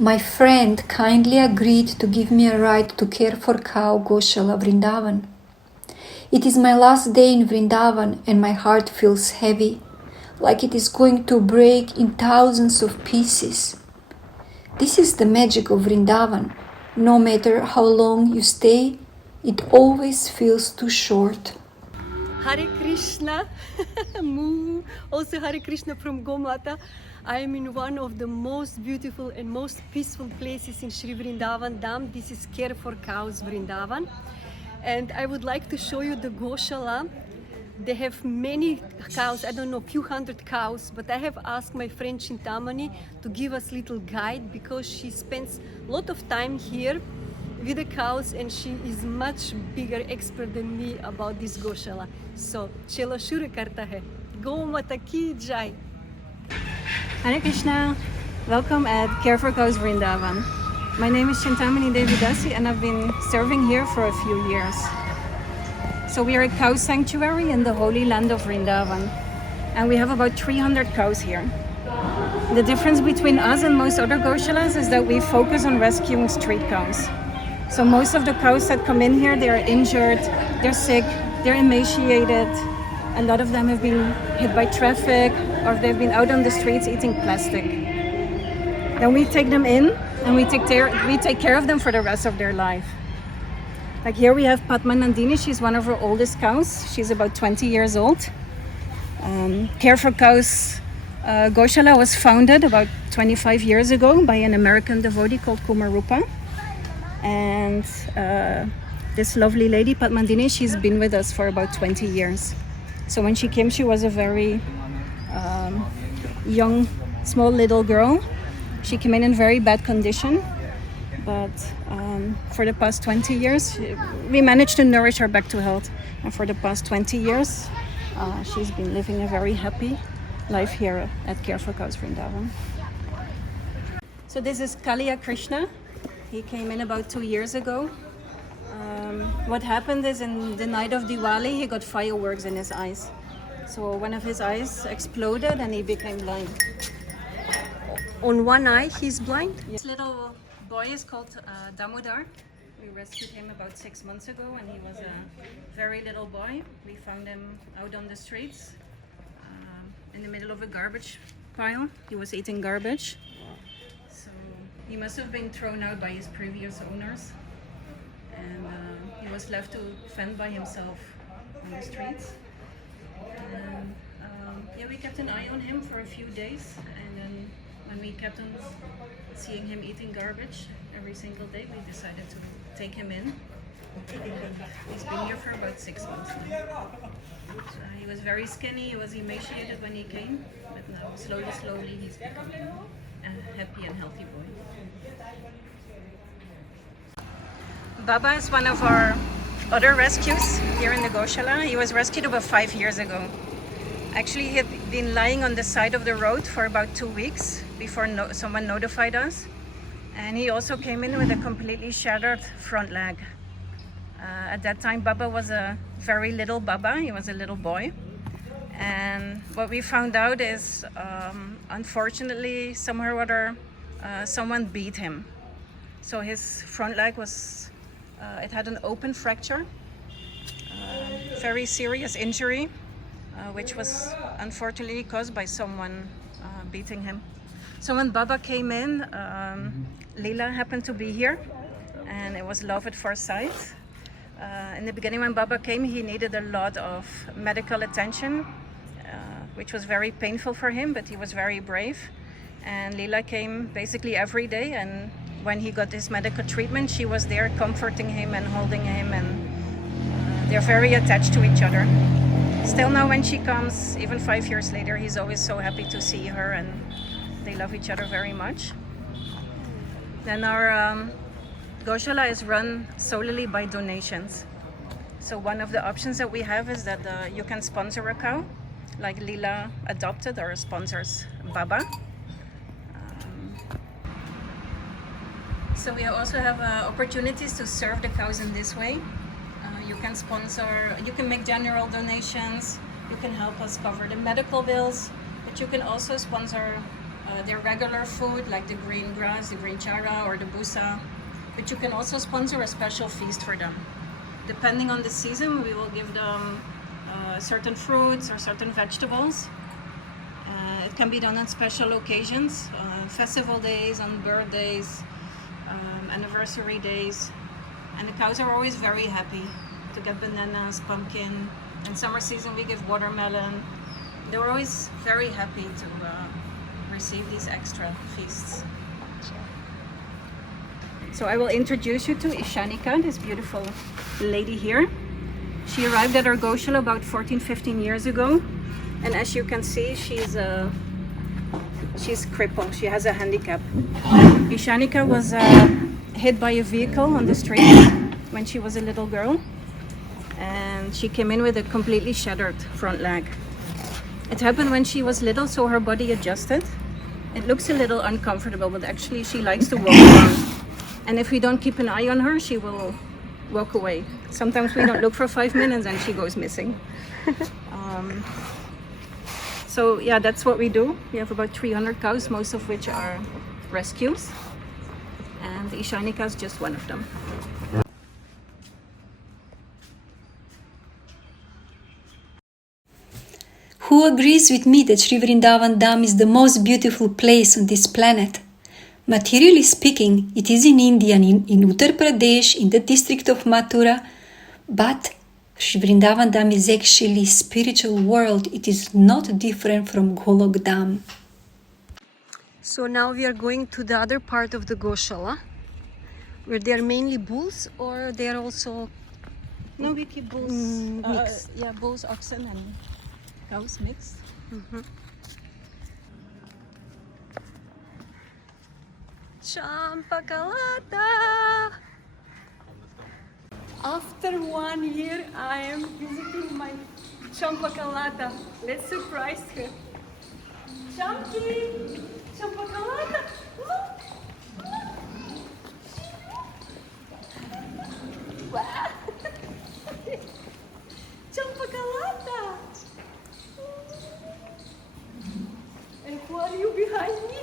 My friend kindly agreed to give me a ride to care for cow Gaushala Vrindavan. It is my last day in Vrindavan and my heart feels heavy, like it is going to break in thousands of pieces. This is the magic of Vrindavan. No matter how long you stay, it always feels too short. Hare Krishna, Moo, also Hare Krishna from Gomata. I am in one of the most beautiful and most peaceful places in Sri Vrindavan Dham. This is Care for Cows Vrindavan. And I would like to show you the Gaushala. They have many cows, I don't know, few hundred cows, but I have asked my friend Chintamani to give us little guide because she spends a lot of time here with the cows and she is much bigger expert than me about this Gaushala. So, chelo shuru karta hai. Go Mata ki jai. Hare Krishna, welcome at Care for Cows Vrindavan. My name is Chintamani Devidasi and I've been serving here for a few years. So we are a cow sanctuary in the holy land of Vrindavan and we have about 300 cows here. The difference between us and most other Gaushalas is that we focus on rescuing street cows. So most of the cows that come in here, they are injured, they're sick, they're emaciated. A lot of them have been hit by traffic or they've been out on the streets eating plastic. Then we take them in and we take care of them for the rest of their life. Like here we have Padma Nandini, she's one of our oldest cows. She's about 20 years old. Care for Cows Gaushala was founded about 25 years ago by an American devotee called Kumarupa. And this lovely lady, Padmandini, she's been with us for about 20 years. So when she came, she was a very young, small little girl. She came in very bad condition, but for the past 20 years, we managed to nourish her back to health. And for the past 20 years, she's been living a very happy life here at Care for Cows Vrindavan. So this is Krishna. He came in about 2 years ago. What happened is in the night of Diwali, he got fireworks in his eyes. So one of his eyes exploded and he became blind. On one eye, he's blind? This little boy is called Damodar. We rescued him about 6 months ago when he was a very little boy. We found him out on the streets in the middle of a garbage pile. He was eating garbage. So he must have been thrown out by his previous owners. And he was left to fend by himself on the streets. And yeah, we kept an eye on him for a few days. And then when we kept on seeing him eating garbage every single day, we decided to take him in. He's been here for about 6 months now. So he was very skinny, he was emaciated when he came, but now slowly he's becoming a happy and healthy boy. Baba is one of our other rescues here in the Gaushala. He was rescued about 5 years ago. Actually, he had been lying on the side of the road for about 2 weeks before someone notified us. And he also came in with a completely shattered front leg. At that time, Baba was a very little Baba. He was a little boy. And what we found out is, unfortunately, somehow or other, someone beat him. So his front leg was, it had an open fracture, very serious injury, which was unfortunately caused by someone beating him. So when Baba came in, Leela happened to be here, and it was love at first sight. In the beginning when Baba came, he needed a lot of medical attention, which was very painful for him, but he was very brave. And Leela came basically every day, and when he got his medical treatment, she was there comforting him and holding him, and they're very attached to each other. Still now when she comes, even 5 years later, he's always so happy to see her, and they love each other very much. Then our Gaushala is run solely by donations. So one of the options that we have is that you can sponsor a cow, like Leela adopted or sponsors Baba. So we also have opportunities to serve the cows in this way. You can sponsor, you can make general donations, you can help us cover the medical bills, but you can also sponsor their regular food like the green grass, the green chara or the busa, but you can also sponsor a special feast for them. Depending on the season, we will give them certain fruits or certain vegetables. It can be done on special occasions, festival days, on birthdays, anniversary days, and the cows are always very happy to get bananas, pumpkin. In summer season we give watermelon. They're always very happy to receive these extra feasts. So I will introduce you to Ishanika, this beautiful lady here. She arrived at our Gaushala about 14-15 years ago, and as you can see, she's crippled. She has a handicap. Ishanika was hit by a vehicle on the street when she was a little girl, and she came in with a completely shattered front leg. It happened when she was little, so her body adjusted. It looks a little uncomfortable, but actually she likes to walk around. And if we don't keep an eye on her, she will walk away. Sometimes we don't look for 5 minutes and she goes missing. So yeah, that's what we do. We have about 300 cows, most of which are rescues. And Ishanika is just one of them. Who agrees with me that Sri Vrindavan Dham is the most beautiful place on this planet? Materially speaking, it is in India, in Uttar Pradesh, in the district of Mathura, but Sri Vrindavan Dham is actually spiritual world. It is not different from Golok Dham. So now we are going to the other part of the Gaushala, where they are mainly bulls, or they are also No, we keep bulls. mixed. Yeah, bulls, oxen, and cows mixed. Champakalata! After 1 year, I am visiting my Champakalata. Let's surprise her. Champi! Champakalata! Look! Wow! Champakalata! And who are you behind me?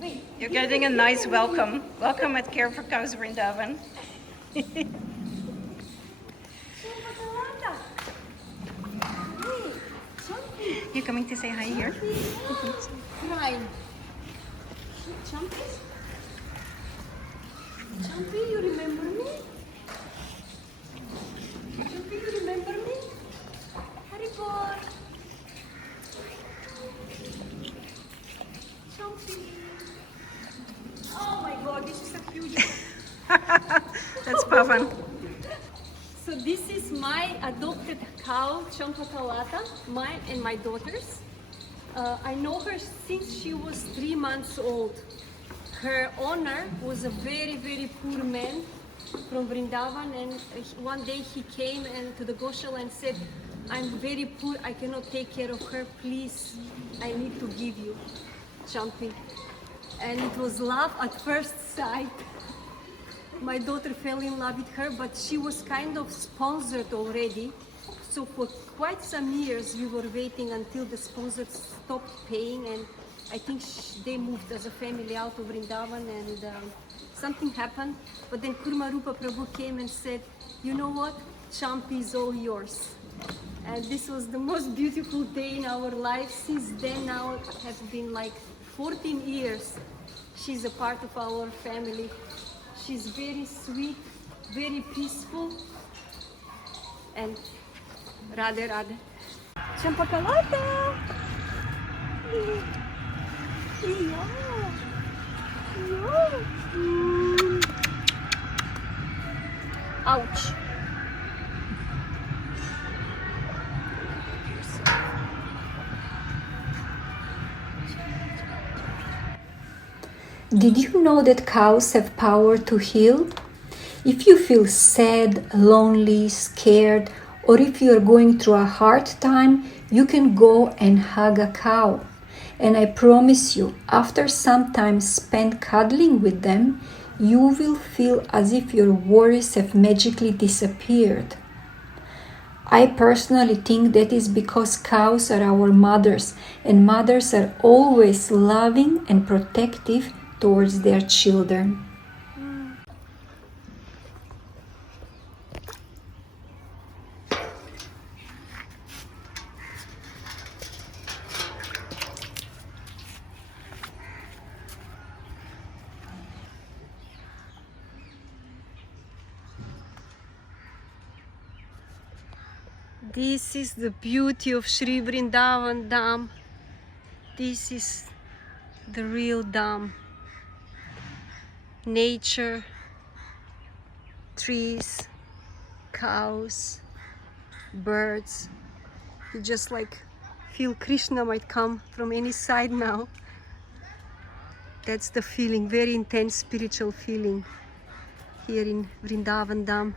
Wait. You're getting a nice welcome. Welcome at Care for Cows Vrindavan. Champakalata! Hey, Champi! You coming to say hi here? Crime. Champi? Champi, you remember me? Champi, you remember me? Haribol. Champi. Oh my god, this is a huge. That's Pavan. So this is my adopted cow, Champakalata, mine and my daughter's. I know her since she was 3 months old. Her owner was a very, very poor man from Vrindavan, and one day he came to the Gaushala and said, I'm very poor, I cannot take care of her, please, I need to give you Champi. And it was love at first sight. My daughter fell in love with her, but she was kind of sponsored already. So for quite some years we were waiting until the sponsors stopped paying, and I think they moved as a family out of Vrindavan, and something happened. But then Kurmarupa Prabhu came and said, you know what, Champi is all yours. And this was the most beautiful day in our life. Since then now it has been like 14 years. She's a part of our family. She's very sweet, very peaceful, and Radhe Radhe. Champakalata! Yeah. Ouch! Did you know that cows have power to heal? If you feel sad, lonely, scared, or if you are going through a hard time, you can go and hug a cow. And I promise you, after some time spent cuddling with them, you will feel as if your worries have magically disappeared. I personally think that is because cows are our mothers, and mothers are always loving and protective towards their children. This is the beauty of Sri Vrindavan Dam. This is the real dam. Nature, trees, cows, birds. You just like feel Krishna might come from any side now. That's the feeling, very intense spiritual feeling here in Vrindavan Dam.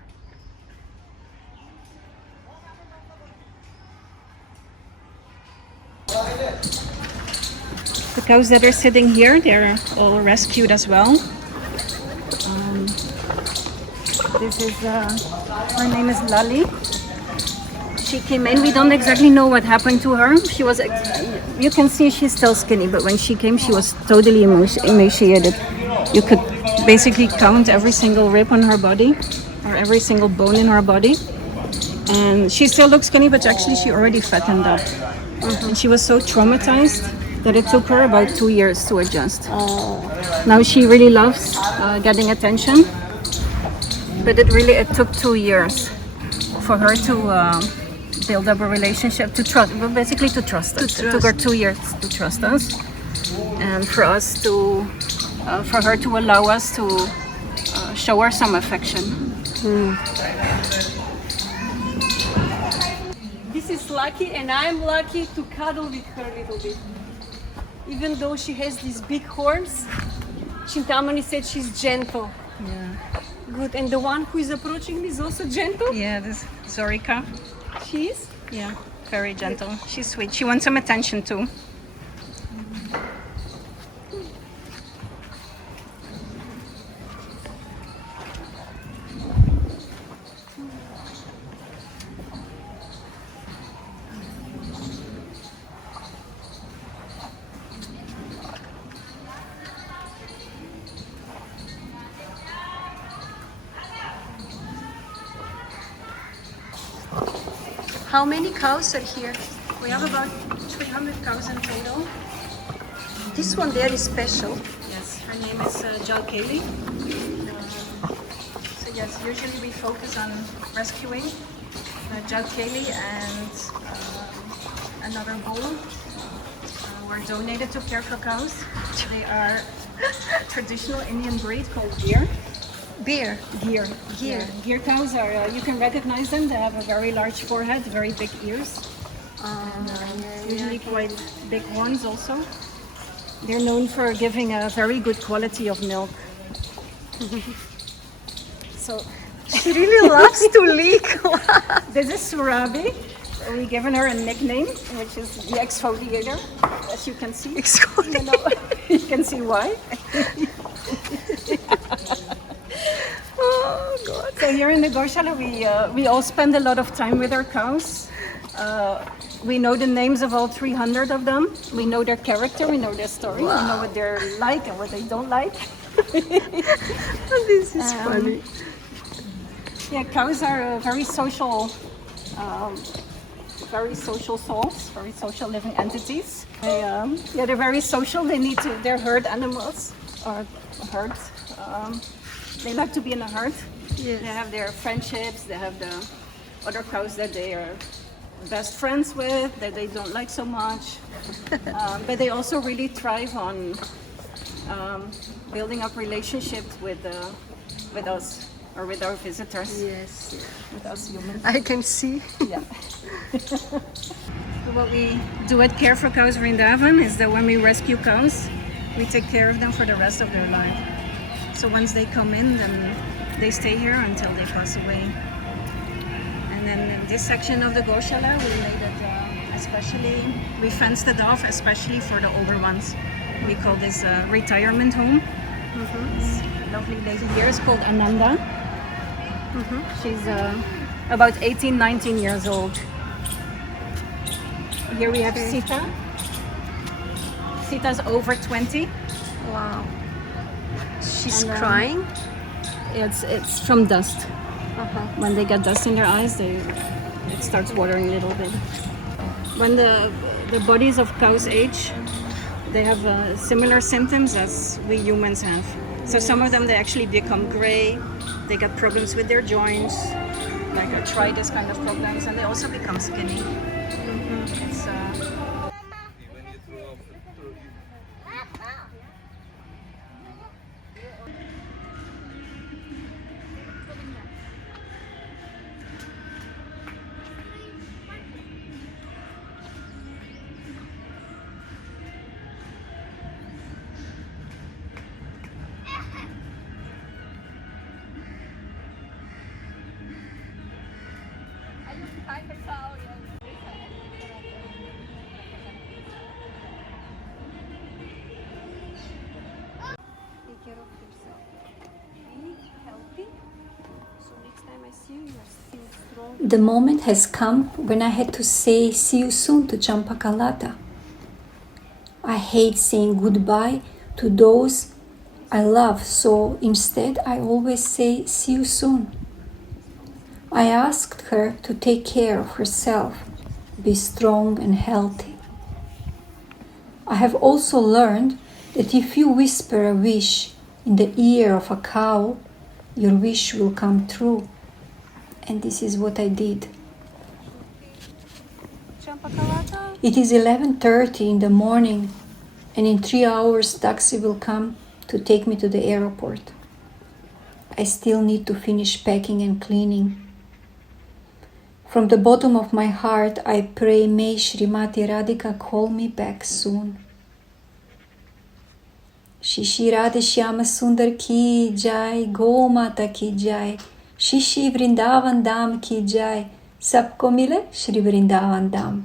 The cows that are sitting here, they're all rescued as well. This is, her name is Lali. She came in, we don't exactly know what happened to her. She was, you can see she's still skinny, but when she came, she was totally emaciated. You could basically count every single rib on her body, or every single bone in her body. And she still looks skinny, but actually she already fattened up. And she was so traumatized that it took her about 2 years to adjust. Now she really loves getting attention, but it took 2 years for her to build up a relationship, to trust, but basically to trust us. It took her 2 years to trust us, and for us to, for her to allow us to show her some affection. This is Lucky, and I'm lucky to cuddle with her a little bit. Even though she has these big horns, Chintamani said she's gentle. Yeah. Good, and the one who is approaching me is also gentle? Yeah, this Zorika. She is? Yeah, very gentle. She's sweet. She wants some attention too. How many cows are here? We have about 300 cows in total. This one there is special. Yes, her name is Jalkeli. So yes, usually we focus on rescuing Jalkeli and another bull were donated to care for cows. They are a traditional Indian breed called Gir. Beer. Gir. Gir. Gir cows are, you can recognize them. They have a very large forehead, very big ears. Usually quite big horns also. They're known for giving a very good quality of milk. So She really loves to lick. this is Surabi. We've given her a nickname, which is the exfoliator, as you can see. You know, you can see why. Oh God. So here in the Gaushala, we all spend a lot of time with our cows. We know the names of all 300 of them. We know their character, we know their story, we know what they're like and what they don't like. This is funny. Yeah, cows are very social souls, very social living entities. They're very social. They're herd animals, or herd. They like to be in a herd. Yes. They have their friendships. They have the other cows that they are best friends with, that they don't like so much. But they also really thrive on building up relationships with us, or with our visitors. Yes. With us humans. I can see. Yeah. What we do at Care for Cows Vrindavan is that when we rescue cows, we take care of them for the rest of their life. So once they come in, then they stay here until they pass away. And then in this section of the Gaushala, we made it we fenced it off, especially for the older ones. We call this a retirement home. This lovely lady here is called Ananda. She's about 18, 19 years old. Here we have Sita. Sita's over 20. Wow. She's And, crying. It's from dust. When they get dust in their eyes, it starts watering a little bit. When the bodies of cows age, they have similar symptoms as we humans have. So some of them, they actually become gray. They get problems with their joints, like arthritis kind of problems, and they also become skinny. It's, Take care of yourself. Be healthy. So next time I see you, you are still strong. The moment has come when I had to say see you soon to Champakalata. I hate saying goodbye to those I love, so instead I always say see you soon. I asked her to take care of herself, be strong and healthy. I have also learned that if you whisper a wish in the ear of a cow, your wish will come true. And this is what I did. Champakalata. It is 11:30 in the morning, and in 3 hours taxi will come to take me to the airport. I still need to finish packing and cleaning. From the bottom of my heart, I pray may Srimati Radhika call me back soon. Shishi Radhe Shyama Sundar ki jai, Go Mata ki jai, Shishi Vrindavan Dham ki jai, Sabko mile Shri Vrindavan Dham.